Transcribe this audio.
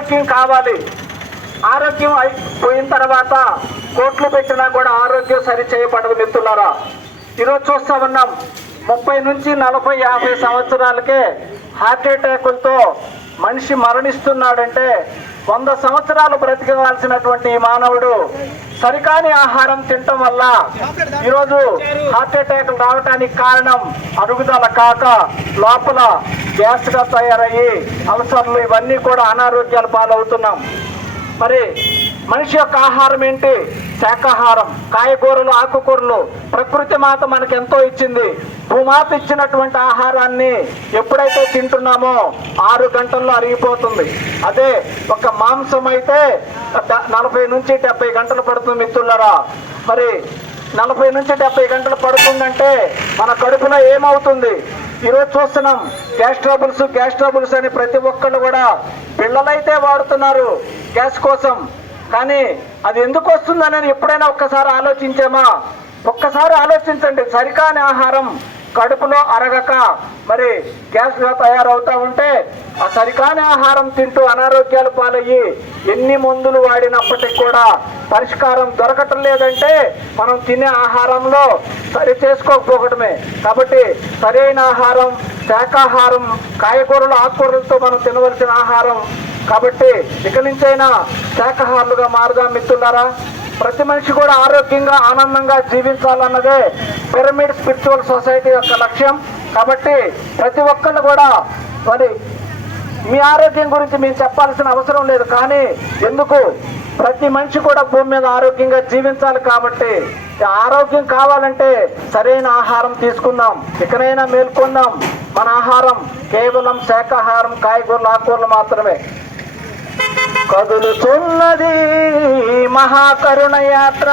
ఆరోగ్యం కావాలి. ఆరోగ్యం అయిపోయిన తర్వాత కోట్లు పెట్టినా కూడా ఆరోగ్యం సరి చేయబడదు మిత్రులారా. ఈరోజు చూస్తా ఉన్నాం 30 నుంచి 40, 50 సంవత్సరాలకే హార్ట్ అటాకులతో మనిషి మరణిస్తున్నాడంటే 100 సంవత్సరాలు బ్రతికవలసినటువంటి ఈ మానవుడు సరికాని ఆహారం తినటం వల్ల ఈరోజు హార్ట్ అటాక్లు రావడానికి కారణం అరుగుదల కాక లోపల గ్యాస్గా తయారయ్యి అల్సర్లు ఇవన్నీ కూడా అనారోగ్యాల పాలవుతున్నాం. మరి మనిషి యొక్క ఆహారం ఏంటి? శాకాహారం, కాయగూరలు, ఆకుకూరలు. ప్రకృతి మాత మనకు ఎంతో ఇచ్చింది. భూమాత ఇచ్చినటువంటి ఆహారాన్ని ఎప్పుడైతే తింటున్నామో 6 గంటల్లో అరిగిపోతుంది. అదే ఒక మాంసం అయితే 40 నుంచి 70 గంటలు పడుతుంది మిత్రులారా. మరి 40 నుంచి 70 గంటలు పడుతుందంటే మన కడుపులో ఏమవుతుంది? ఈరోజు చూస్తున్నాం గ్యాస్ ట్రబుల్స్ అని ప్రతి ఒక్కళ్ళు కూడా పిల్లలైతే వాడుతున్నారు గ్యాస్ కోసం. కానీ అది ఎందుకు వస్తుందని ఎప్పుడైనా ఒక్కసారి ఆలోచించామా? ఒక్కసారి ఆలోచించండి. సరికాని ఆహారం కడుపులో అరగక మరి గ్యాస్గా తయారవుతూ ఉంటే ఆ సరికాని ఆహారం తింటూ అనారోగ్యాలు పాలయ్యి ఎన్ని మందులు వాడినప్పటికీ కూడా పరిష్కారం దొరకటం లేదంటే మనం తినే ఆహారంలో సరి చేసుకోకపోవడమే. కాబట్టి సరైన ఆహారం శాకాహారం, కాయగూరలు, ఆకుకూరలతో మనం తినవలసిన ఆహారం. కాబట్టి ఇక నుంచైనా శాకాహారులుగా మారుదాం మిత్రులారా. ప్రతి మనిషి కూడా ఆరోగ్యంగా ఆనందంగా జీవించాలన్నదే పిరమిడ్ స్పిరిచువల్ సొసైటీ యొక్క లక్ష్యం. కాబట్టి ప్రతి ఒక్కళ్ళు కూడా మరి మీ ఆరోగ్యం గురించి మేము చెప్పాల్సిన అవసరం లేదు. కానీ ఎందుకు ప్రతి మనిషి కూడా భూమి మీద ఆరోగ్యంగా జీవించాలి. కాబట్టి ఆరోగ్యం కావాలంటే సరైన ఆహారం తీసుకుందాం. ఇకనైనా మేల్కొందాం. మన ఆహారం కేవలం శాకాహారం, కాయగూరలు, ఆకుకూరలు మాత్రమే. కదులుతున్నది మహాకరుణ యాత్ర,